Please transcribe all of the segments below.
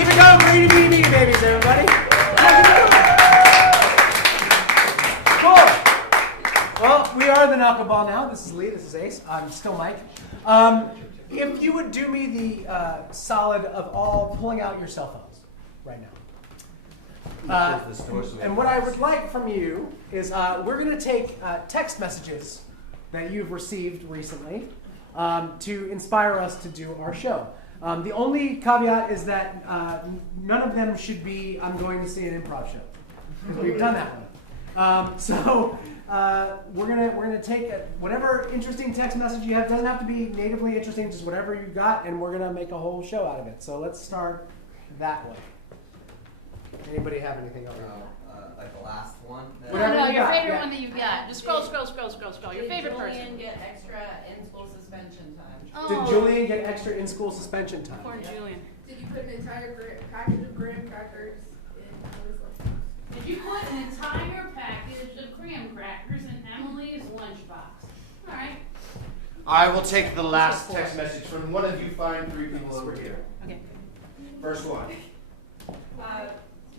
Keep it going, greedy babies, everybody. Cool. Well, we are the Knuckleball Now. This is Lee. This is Ace. I'm still Mike. If you would do me the solid of all pulling out your cell phones right now. And what I would like from you is we're going to take text messages that you've received recently to inspire us to do our show. The only caveat is that none of them should be, I'm going to see an improv show. Because we've done that one. So we're gonna take whatever interesting text message you have. Doesn't have to be natively interesting, just whatever you got, and we're gonna make a whole show out of it. So let's start that way. Anybody have anything over here? Like the last one? No, your favorite one that you got. Just scroll. Your favorite person. Did Julian get extra in-school suspension time? Oh. Did Julian get extra in-school suspension time? Poor Julian. Did you put an entire package of graham crackers in Emily's lunchbox? Did you put an entire package of graham crackers in Emily's lunchbox? All right. I will take the last text message from one of you fine three people over here. Okay. First one.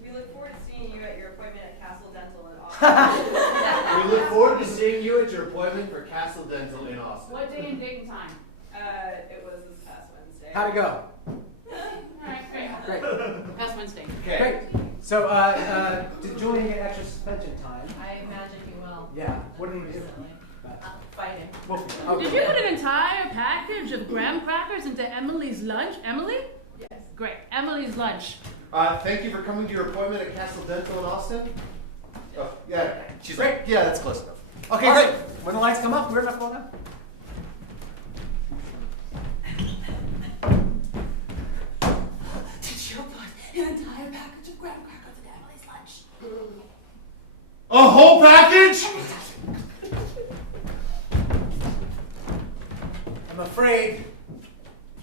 We look forward to seeing you at your appointment at Castle Dental in Austin. We look forward to seeing you at your appointment for Castle Dental in Austin. What day and date and time? It was this past Wednesday. How'd it go? All right, great. Great. Past Wednesday. Okay. Great. So did Julian get extra suspension time? I imagine you will. Yeah. What did he do? Fighting. Well, Did you put an entire package of graham crackers into Emily's lunch? Emily? Yes. Great. Emily's lunch. Thank you for coming to your appointment at Castle Dental in Austin. Oh, yeah. She's Great. like, yeah, that's close enough. Okay, all great. right. When the lights come up, we're not going up. Did you put an entire package of graham crackers in Emily's lunch? A whole package? I'm afraid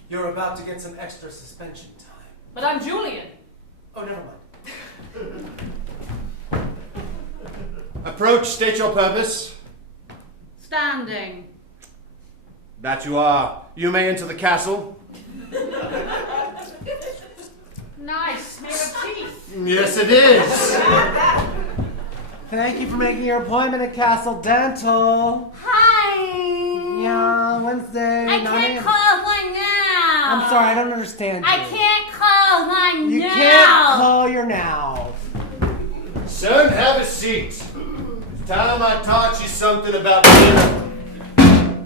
you're about to get some extra suspension time. But I'm Julian. Oh, never mind. Approach, state your purpose. Standing. That you are. You may enter the castle. Nice. Made of teeth. Yes, it is. Thank you for making your appointment at Castle Dental. Hi. Yeah, Wednesday. I 9 can't a.m. call right now. I'm sorry, I don't understand you. I can't call right now. You can't call your now. Son, have a seat. It's time I taught you something about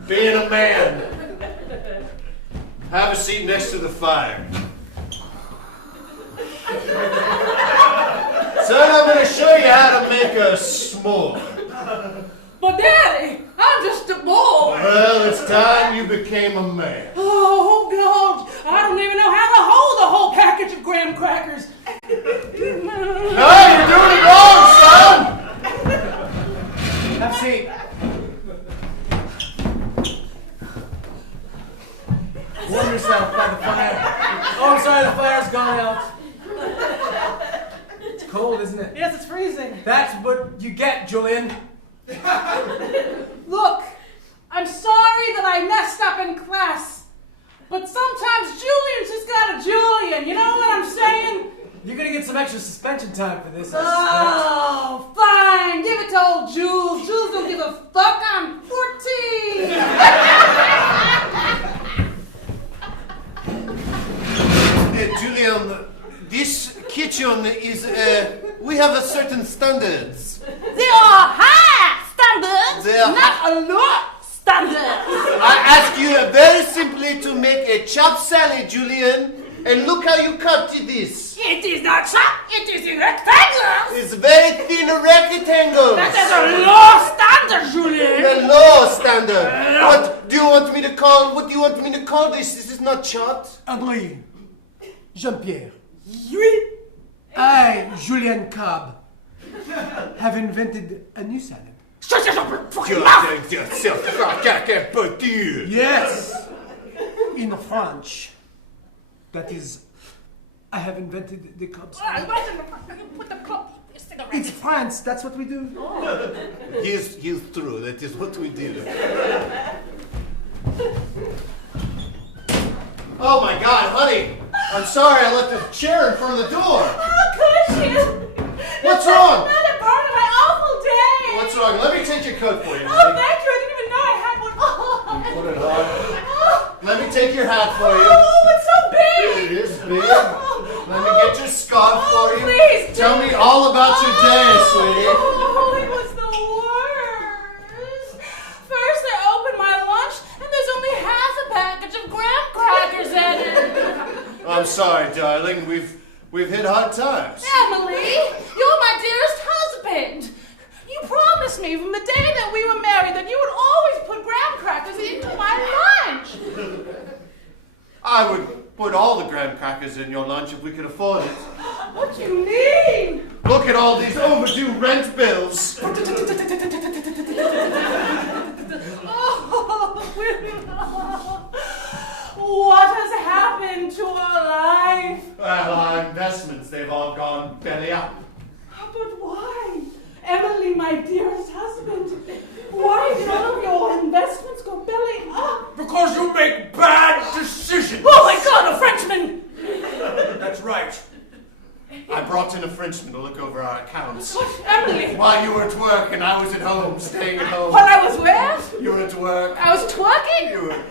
being a man. Have a seat next to the fire. Son, I'm going to show you how to make a s'more. But Daddy, I'm just a boy. Well, it's time you became a man. Oh God, I don't even know how to hold a whole package of graham crackers. No, you're doing it wrong, son! Have a seat. Warm yourself by the fire. Oh, I'm sorry, the fire's gone out. It's cold, isn't it? Yes, it's freezing. That's what you get, Julian. Look, I'm sorry that I messed up in class, but sometimes Julian's just got a Julian. You know what I'm saying? You're gonna get some extra suspension time for this. Oh, fine. Give it to old Jules. Jules don't give a fuck. I'm 14. Julian, this kitchen is, we have a certain standards. There are high standards, There are not a low standards. I ask you very simply to make a chopped salad, Julian, and look how you cut this. It is not chopped, it is in rectangles. It's very thin rectangles. That is a low standard, Julian. The low standard. What do you want me to call? What do you want me to call this? This is not chopped. André, Jean-Pierre, I, Julien Cobb, have invented a new salad. Shut your fucking mouth. Yes, in French. That is, I have invented the Cobb salad. Put the cup. It's France. That's what we do. He's true. That is what we do. Oh my God, honey! I'm sorry I left the chair in front of the door. How could you? What's wrong? Another part of my awful day. What's wrong? Let me take your coat for you. Oh, thank you. I didn't even know I had one on. Put it on. Let me take your hat for you. Oh, it's so big. It is big. Let me get your scarf for you. Please. Tell me all about your day, sweetie. Oh, it was the worst. First, I opened my lunch, and there's only half a package of graham crackers in it. I'm sorry, darling. We've hit hard times. Emily, you're my dearest husband. You promised me from the day that we were married that you would always put graham crackers into my lunch. I would put all the graham crackers in your lunch if we could afford it. What do you mean? Look at all these overdue rent bills. What has happened to our life? Well, our investments, they've all gone belly up. But why? Emily, my dearest husband, why did all of your investments go belly up? Because you make bad decisions. Oh my God, a Frenchman! That's right. I brought in a Frenchman to look over our accounts. What, Emily? While you were at work and I was at home, staying at home. When I was where? You were at work. I was twerking? You were...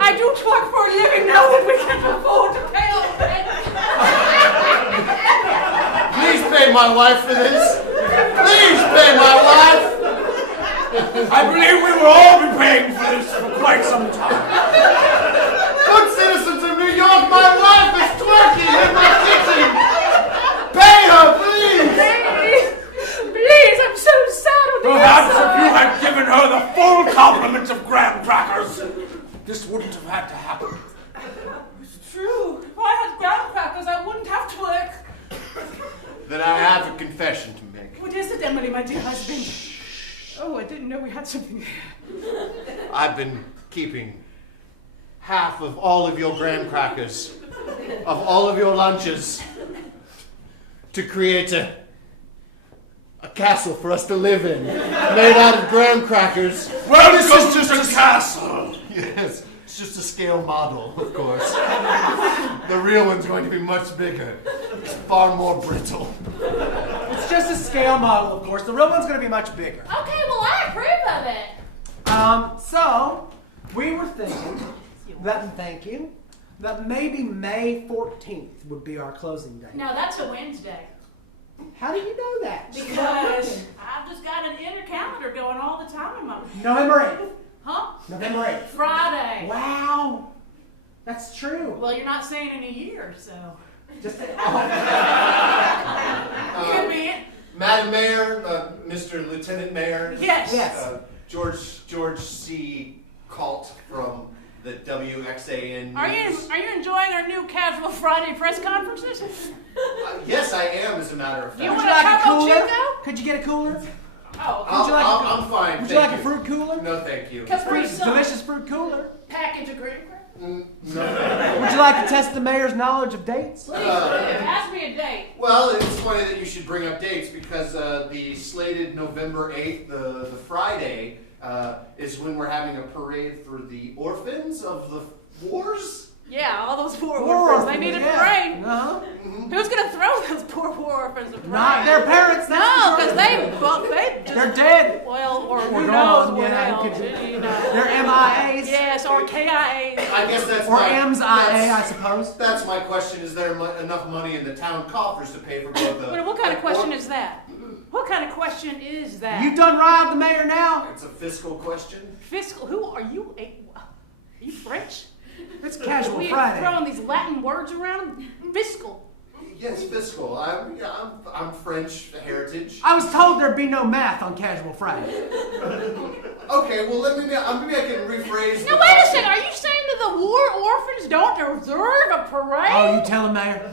I do twerk for a living now that we can't afford to pay our rent. Please pay my wife for this. Please pay my wife. I believe we will all be paying for this for quite some time. Good citizens of New York, my wife is twerking in my kitchen. Pay her, please. Please, I'm so sad on the Perhaps if you inside. had given her the full complement of graham crackers, this wouldn't have had to happen. It's true. If I had graham crackers, I wouldn't have to work. Then I have a confession to make. What is it, Emily, my dear husband? Oh, I didn't know we had something there. I've been keeping half of all of your graham crackers, of all of your lunches, to create a castle for us to live in, made out of graham crackers. Well, this this is is just just a castle. Yes, it's just a scale model, of course. The real one's going to be much bigger. It's far more brittle. It's just a scale model, of course. The real one's going to be much bigger. Okay, well, I approve of it. So, we were thinking that, thank you, that maybe May 14th would be our closing date. No, that's a Wednesday. How do you know that? Because I've just got an inner calendar going all the time in my... November 8th. Huh? November 8th. Friday. Wow. That's true. Well, you're not saying in a year, so... Just Could be it. Madam Mayor, Mr. Lieutenant Mayor. Yes. Yes. George C. Colt from the WXAN Are you enjoying our new Casual Friday press conferences? Yes, I am, as a matter of fact. You Would want you like a Topo cooler? Chico? Could you get a cooler? Oh, I'm fine. Would you thank like a fruit cooler? No, thank you. Capri Sun. Delicious fruit cooler. Package of green crackers. No. Would you like to test the mayor's knowledge of dates? Please, ask me a date. Well, it's funny that you should bring up dates because the slated November 8th, the Friday, is when we're having a parade for the orphans of the wars. Yeah, all those poor War orphans. They orphans, need a yeah. parade. Uh-huh. Who's gonna throw those poor orphans a parade? Not their parents. No, that's because for sure. they just, They're dead. well, or who Or knows gone, what yeah, else. who could- You know. They're MIAs. Yes, or KIAs. I guess that's Or my MIA, I suppose. That's my question. Is there enough money in the town coffers to pay for both the? What kind of question is that? What kind of question is that? You done riled the mayor now? It's a fiscal question. Fiscal? Who are you? Are you French? It's Casual We Friday. throwing these Latin words around. Fiscal. Yes, fiscal. I'm French heritage. I was told there'd be no math on Casual Friday. Okay, well maybe I can rephrase. Now wait a second. Are you saying that the war orphans don't deserve a parade? Oh, you telling Mayor?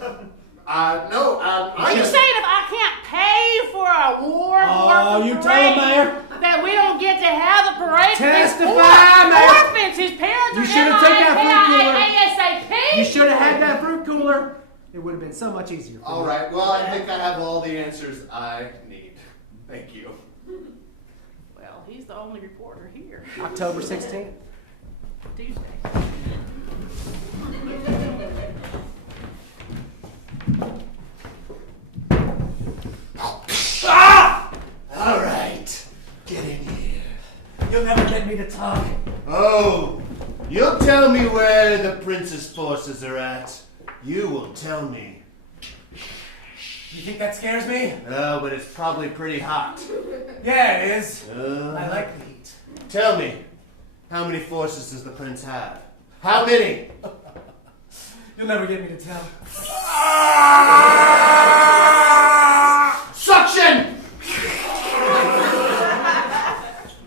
No. Are you saying if I can't pay for a war orphan you parade, telling Mayor? that we don't get to have a parade for these Testify, poor Mayor. orphans whose parents You are should have taken that ASAP? You should have had that fruit cooler. It would have been so much easier. For All you. right. Well, I think I have all the answers I need. Thank you. Well, he's the only reporter here. October 16th. Tuesday. Ah! All right, get in here. You'll never get me to talk. Oh, you'll tell me where the prince's forces are at. You will tell me. You think that scares me? Oh, but it's probably pretty hot. Yeah, it is. I like the heat. Tell me, how many forces does the prince have? How many? You'll never get me to tell. Suction!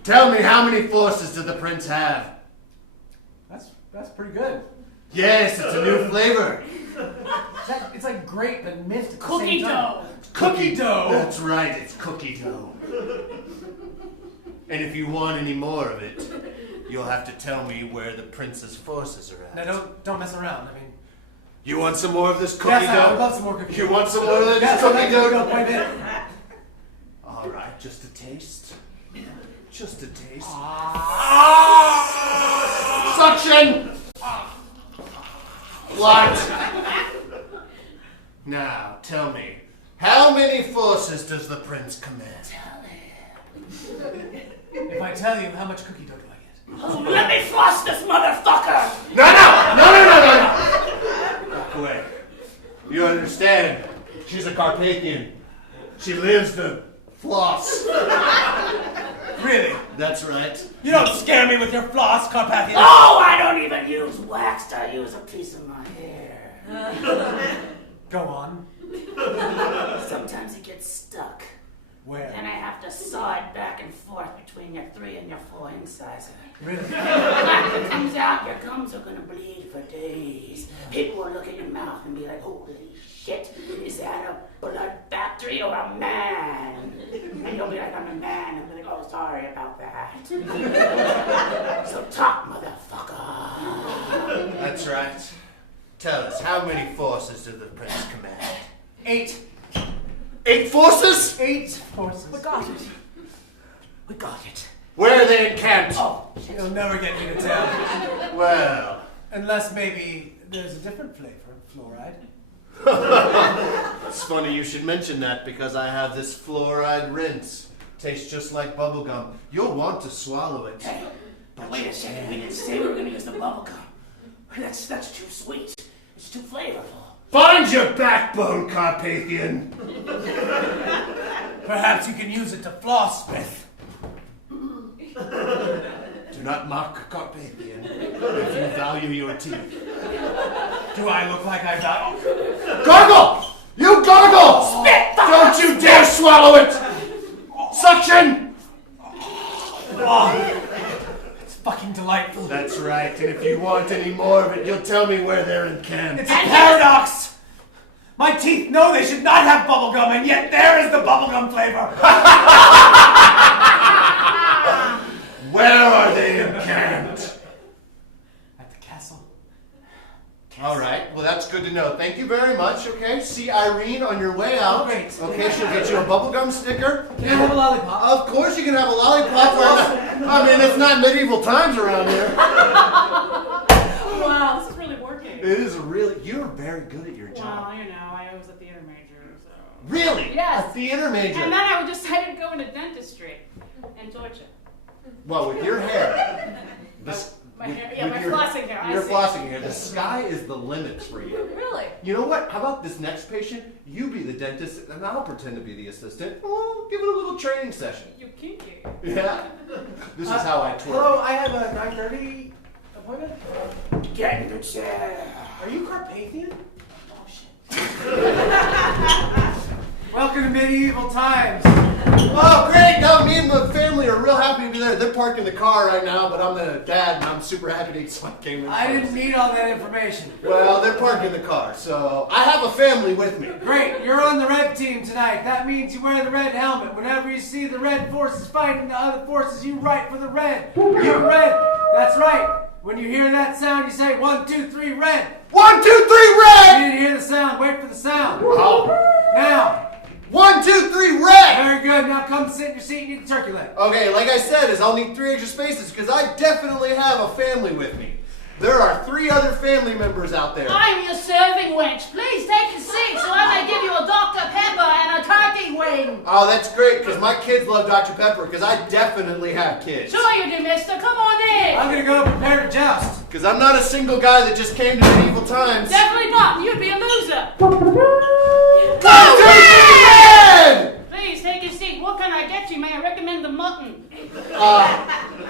Tell me, how many forces does the prince have? That's pretty good. Yes, it's a new flavor. It's like grape and mint at the Cookie same time. dough. Cookie dough. That's right, it's cookie dough. And if you want any more of it, you'll have to tell me where the prince's forces are at. Now don't mess around. I mean, You want some more of this cookie yes, I dough? would love some more cookie You dough. want some more of this Yes, cookie I'd like dough? quite a bit. All right, just a taste. Just a taste. Suction! What? Now, tell me, how many forces does the prince command? If I tell you, how much cookie dough do I get? Let me floss this motherfucker! No! Back away. You understand? She's a Carpathian. She lives to floss. Really? That's right. You don't scare me with your floss, Carpathian. Oh, I don't even use wax. I use a piece of my hair. Go on. Sometimes it gets stuck. Where? Then I have to saw it back and forth between your 3 and your 4 incisor. Really? When it comes out, your gums are gonna bleed for days. People will look at your mouth and be like, holy shit, is that a blood factory or a man? And you'll be like, I'm a man. And they'll be like, oh, sorry about that. So talk, motherfucker. That's right. Tell us, how many forces did the prince command? 8. 8 forces? 8 forces. We got it. We got it. Where are they encamped? Oh, You'll never get me to tell. Well, Unless maybe there's a different flavor, fluoride. it's funny you should mention that because I have this fluoride rinse. Tastes just like bubblegum. You'll want to swallow it. hey, but wait a second. We didn't say we were gonna use the bubble gum. That's too sweet. It's too flavorful. Find your backbone, Carpathian. Perhaps you can use it to floss with. Do not mock Carpathian if you value your teeth. Do I look like I value? Gargle! You gargle! Spit! Don't you dare swallow it! Suction! Oh, it's fucking delightful. That's right, and if you want any more of it, you'll tell me where they're encamped. It's a paradox. My teeth know they should not have bubblegum, and yet there is the bubblegum flavor. Where are they encamped? At the castle. All right, well, that's good to know. Thank you very much, okay? See Irene on your way out. Great. Okay, she'll get you a bubblegum sticker. Can I have a lollipop? Of course you can have a lollipop. I mean, it's not medieval times around here. Wow, this is really working. It is really, you're very good at your job. Well, you know, I was a theater major, so. Really? Yes. A theater major? And then I decided to go into dentistry in Georgia. Well, with your hair. This, My with- hair, yeah, with my your- flossing hair. Your I see. flossing hair. The sky is the limit for you. Really? You know what? How about this next patient? You be the dentist, and I'll pretend to be the assistant. We'll give it a little training session. You kinky. Yeah. This is how I twerk. Hello, I have a 9:30 appointment. Get in the chair. Are you Carpathian? Oh, shit. Welcome to medieval times. Oh, great! No, me and the family are real happy to be there. They're parked in the car right now, but I'm the dad, and I'm super happy to eat some came in. I didn't need all that information. Well, they're parked in the car, so I have a family with me. Great, you're on the red team tonight. That means you wear the red helmet. Whenever you see the red forces fighting the other forces, you write for the red. You red. That's right. When you hear that sound, you say 1, 2, 3, red. 1, 2, 3, You red! didn't hear the sound. Wait for the sound. Oh. Now. 1, 2, 3, red! Very good. Now come sit in your seat and eat the turkey leg. Okay, like I said, I'll need 3 extra spaces because I definitely have a family with me. There are 3 other family members out there. I'm your serving wench. Please take a seat so I may give you a Dr. Pepper and a turkey wing. Oh, that's great, because my kids love Dr. Pepper, because I definitely have kids. Sure you do, mister. Come on in. I'm gonna go prepare to joust. Because I'm not a single guy that just came to medieval times. Definitely not. You'd be a loser. Please take a seat. What can I get you? May I recommend the mutton?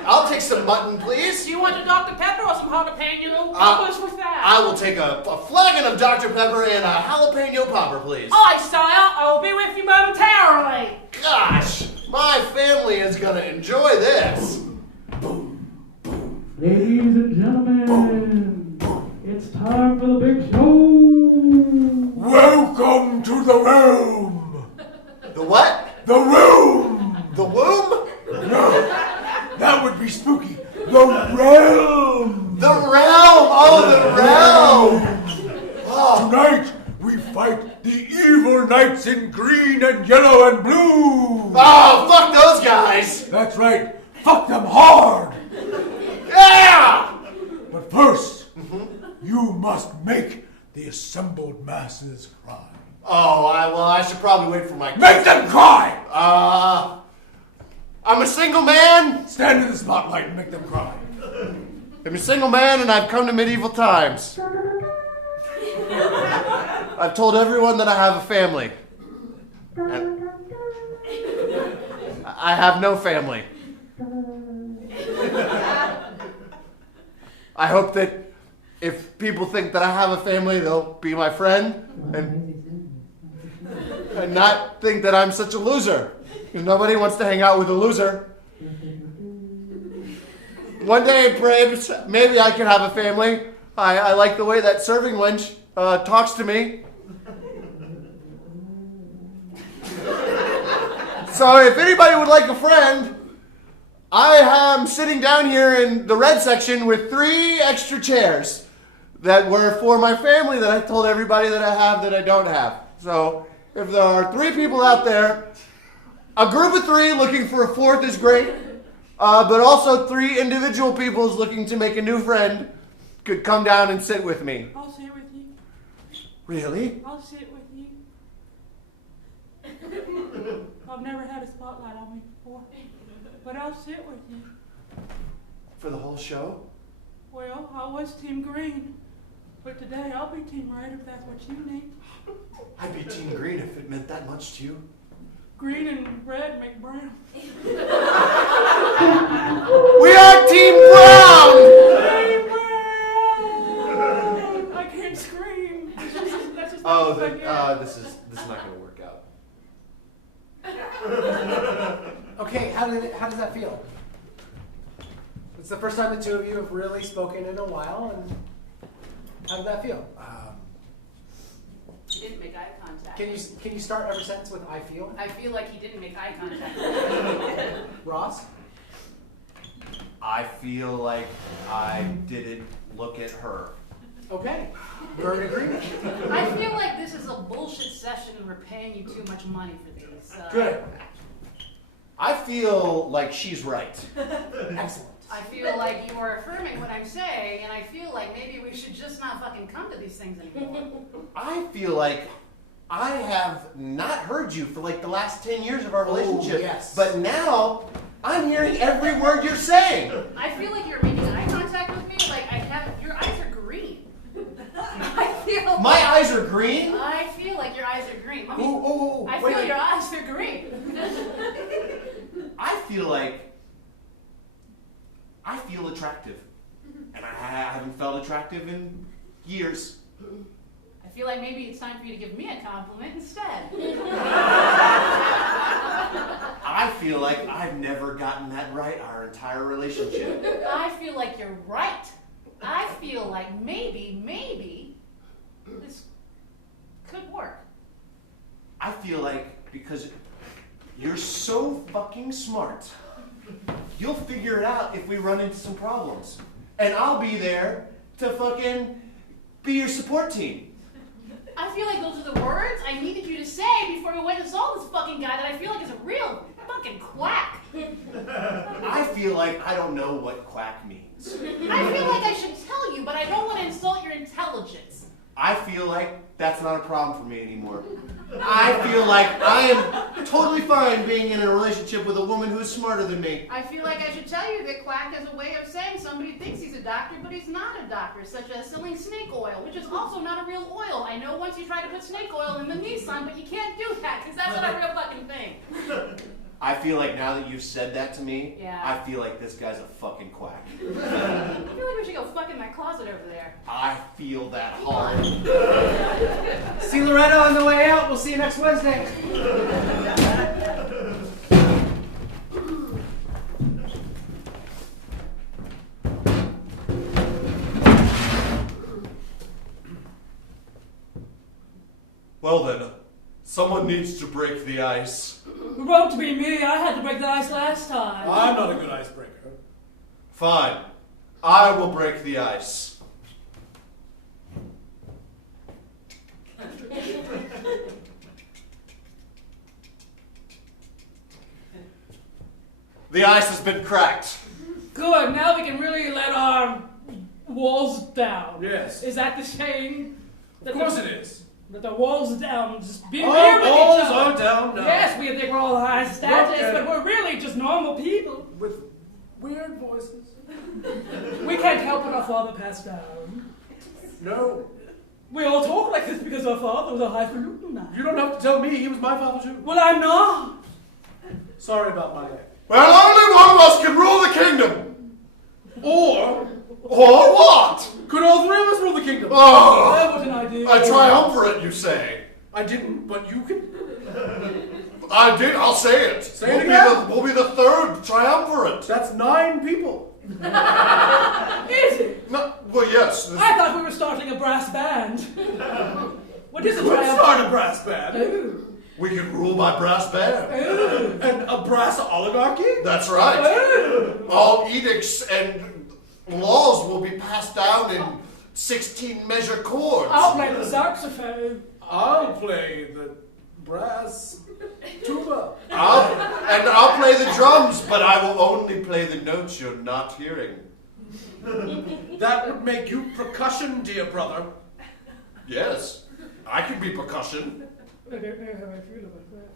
I'll take some mutton, please. Do you want a Dr. Pepper or some jalapeno poppers with that? I will take a flagon of Dr. Pepper and a jalapeno popper, please. Aye, sire. I'll be with you momentarily. Gosh, my family is gonna enjoy this. Ladies and gentlemen, it's time for the big show. Welcome to the room. The what? The room. The womb? No, that would be spooky. The realm. The realm! Oh, the realm! Oh. Tonight we fight the evil knights in green and yellow and blue. Oh, fuck those guys! That's right. Fuck them hard. Yeah! But first, you must make the assembled masses cry. Oh, I should probably wait for my... Make them cry! I'm a single man. Stand in the spotlight and make them cry. I'm a single man and I've come to medieval times. I've told everyone that I have a family. And I have no family. I hope that if people think that I have a family, they'll be my friend and not think that I'm such a loser. Because nobody wants to hang out with a loser. One day, perhaps, maybe I can have a family. I like the way that serving wench talks to me. So if anybody would like a friend, I am sitting down here in the red section with 3 extra chairs that were for my family that I told everybody that I have that I don't have. So if there are 3 people out there, a group of 3 looking for a 4th is great, but also 3 individual people looking to make a new friend could come down and sit with me. I'll sit with you. Really? I'll sit with you. I've never had a spotlight on me before, but I'll sit with you. For the whole show? Well, I was Team Green, but today I'll be Team Red if that's what you need. I'd be Team Green if it meant that much to you. Green and red make brown. We are Team Brown! Team Brown! I can't scream. That's just Oh, not what this is not going to work out. Okay, how does that feel? It's the first time the 2 of you have really spoken in a while, and how did that feel? He didn't make eye contact. Can you start every sentence with "I feel"? I feel like he didn't make eye contact. Ross? I feel like I didn't look at her. Okay, you're in agreement. I feel like this is a bullshit session and we're paying you too much money for these. Good. I feel like she's right. Excellent. I feel like you are affirming what I'm saying, and I feel like maybe we should just not fucking come to these things anymore. I feel like I have not heard you for like the last 10 years of our relationship. Yes. But now I'm hearing every word you're saying. I feel like you're making eye contact with me, like your eyes are green. I feel My eyes are green? I feel like your eyes are green. Let me- Ooh, I wait. feel your eyes are green. I feel attractive. And I haven't felt attractive in years. I feel like maybe it's time for you to give me a compliment instead. I feel like I've never gotten that right our entire relationship. I feel like you're right. I feel like maybe this could work. I feel like because you're so fucking smart, you'll figure it out if we run into some problems. And I'll be there to fucking be your support team. I feel like those are the words I needed you to say before we went and saw this fucking guy that I feel like is a real fucking quack. I feel like I don't know what quack means. intelligence. I feel like I should tell you, but I don't want to insult your intelligence. I feel like that's not a problem for me anymore. I feel like I am totally fine being in a relationship with a woman who's smarter than me. I feel like I should tell you that quack has a way of saying somebody thinks he's a doctor, but he's not a doctor, such as selling snake oil, which is also not a real oil. I know once you try to put snake oil in the Nissan, but you can't do that, because that's not a real fucking thing. I feel like now that you've said that to me, Yeah. I feel like this guy's a fucking quack. I feel like we should go fuck in that closet over there. I feel that hard. See Loretta on the way out. We'll see you next Wednesday. Well then, someone needs to break the ice. It won't be me. I had to break the ice last time. I'm not a good icebreaker. Fine. I will break the ice. The ice has been cracked. Good. Now we can really let our walls down. Yes. Is that the shame? Of course it is. That the walls are down. Just be All real with walls each other. are down now. Yes, we think we're all high status, Look at- but we're really just normal people. With weird voices. We can't help but our father passed down. No. We all talk like this because our father was a highfalutin man. You don't have to tell me he was my father too. Well, I'm not. Sorry about my leg. Well, only one of us can rule the kingdom. Or Or what? could all three of us rule the kingdom? Oh, That was an idea. a triumvirate, you say? I didn't, but you can. I did. I'll say it. Say it We'll be again. We'll be the third triumvirate. That's 9 people. Is it? No, well, yes. this- I thought we were starting a brass band. What is a Let's brass start a brass band. Oh. We can rule by brass band. Oh. And a brass oligarchy? That's right. Oh. All edicts and laws will be passed down in 16-measure chords. I'll play the saxophone. I'll play the brass tuba. I'll play the drums, but I will only play the notes you're not hearing. That would make you percussion, dear brother. Yes, I can be percussion. I don't know how I feel about that.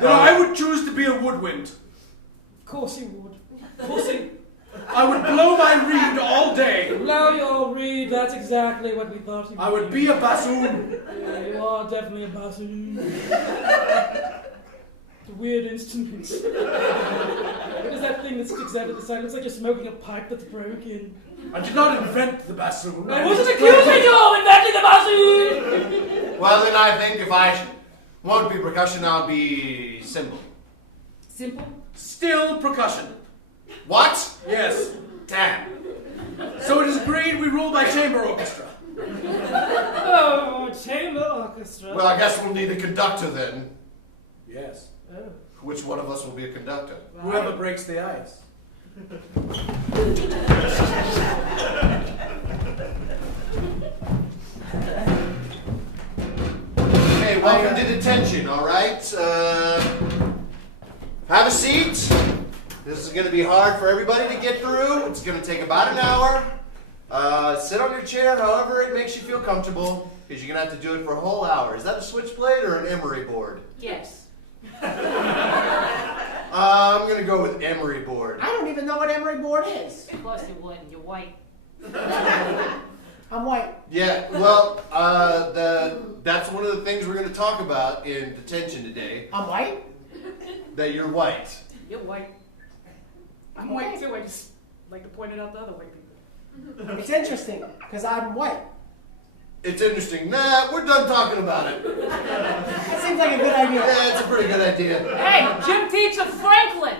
Then I would choose to be a woodwind. Of course you would. Pussy. I would blow my reed all day. Blow your reed, that's exactly what we thought you I would be a bassoon. Yeah, you are definitely a bassoon. It's a weird instrument. What is that thing that sticks out of the side? It looks like you're smoking a pipe that's broken. I did not invent the bassoon. I wasn't accusing you of inventing the bassoon! Well, then I think if I won't be percussion, I'll be cymbal. Simple. Still percussion. What? Yes. Damn. So it is agreed we rule by chamber orchestra. Oh, chamber orchestra. Well, I guess we'll need a conductor then. Yes. Oh. Which one of us will be a conductor? Whoever breaks the ice. Hey, welcome to detention, all right? Have a seat. This is going to be hard for everybody to get through. It's going to take about an hour. Sit on your chair however it makes you feel comfortable, because you're going to have to do it for a whole hour. Is that a switchblade or an emery board? Yes. I'm going to go with emery board. I don't even know what emery board is. Of course you wouldn't. You're white. I'm white. Yeah, well, that's one of the things we're going to talk about in detention today, I'm white? that you're white. You're white. I'm white too. I just like to point it out to other white people. It's interesting, because I'm white. It's interesting. Nah, we're done talking about it. That seems like a good idea. Yeah, it's a pretty good idea. Hey, gym teacher Franklin!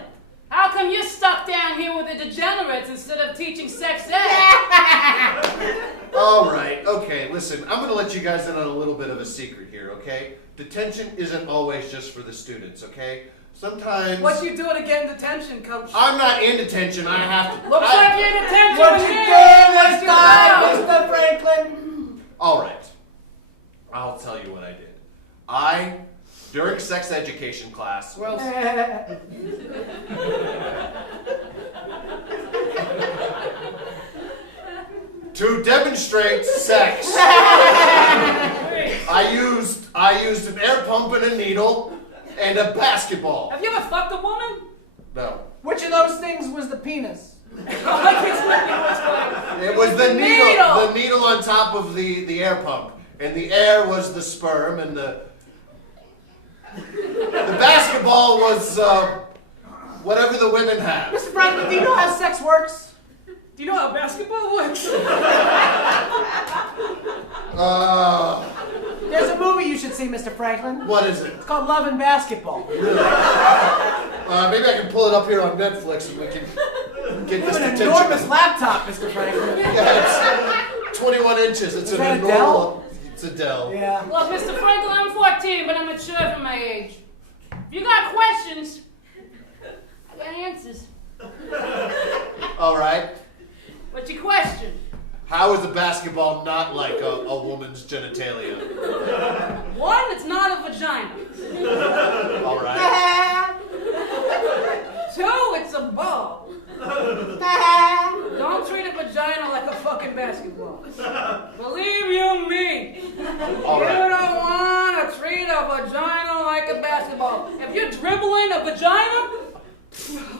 How come you're stuck down here with the degenerates instead of teaching sex ed? All right, okay, listen, I'm going to let you guys in on a little bit of a secret here, okay? Detention isn't always just for the students, okay? Sometimes... What you doing again in detention, coach? I'm not in detention, I have to... Looks like you're in detention What you again! doing this time, Mr. Franklin? All right, I'll tell you what I did. I during sex education class, Well, to demonstrate sex, I used an air pump and a needle and a basketball. Have you ever fucked a woman? No. which of those things was the penis? It was the needle on top of the air pump. And the air was the sperm, and the basketball was whatever the women have. Mr. Franklin, do you know how sex works? Do you know how basketball works? There's a movie you should see, Mr. Franklin. What is it? It's called Love and Basketball. Maybe I can pull it up here on Netflix and we can get You this have an attention. enormous laptop, Mr. Franklin. Yeah, it's 21 inches. It's Is that an a Dell? enormous. It's a Dell. Yeah. Look, Mr. Franklin, I'm 14, but I'm mature for my age. If you got questions, I got answers. All right. What's your question? How is the basketball not like a woman's genitalia? One, it's not a vagina. All right. Two, it's a ball. Don't treat a vagina like a fucking basketball. Believe you me. All You right. don't want to treat a vagina like a basketball. If you're dribbling a vagina,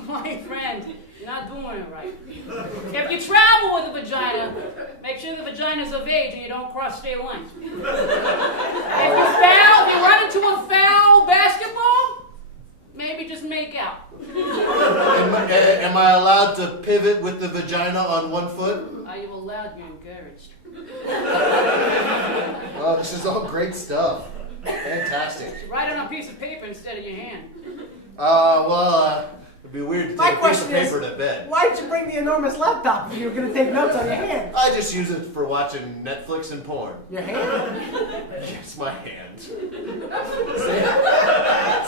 my friend, you're not doing it right. If you travel with a vagina, make sure the vagina's of age and you don't cross state lines. If you run into a foul basketball, maybe just make out. Am I allowed to pivot with the vagina on one foot? Are you allowed? You're encouraged. Oh, this is all great stuff. Fantastic. Write it on a piece of paper instead of your hand. It'd be weird to My take a piece of question is, paper to bed. why did you bring the enormous laptop if you were going to take notes on your hand? I just use it for watching Netflix and porn. Your hand? It's my hand.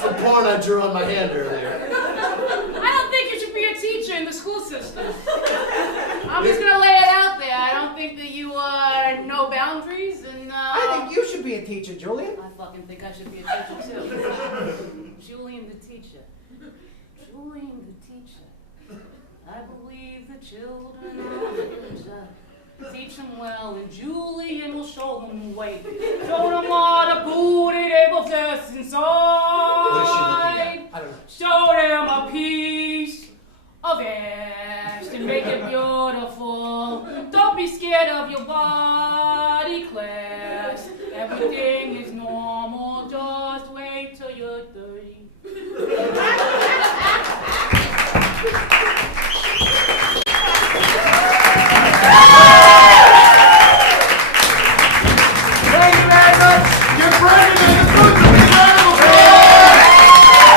Some porn I drew on my hand earlier. I don't think you should be a teacher in the school system. I'm just gonna lay it out there. I don't think that you know boundaries, and I think you should be a teacher, Julian. I fucking think I should be a teacher too. Julian the teacher. Julian the teacher. I believe the children are future. Teach them well, and Julian will show them the way. Show them all the booty table tests and so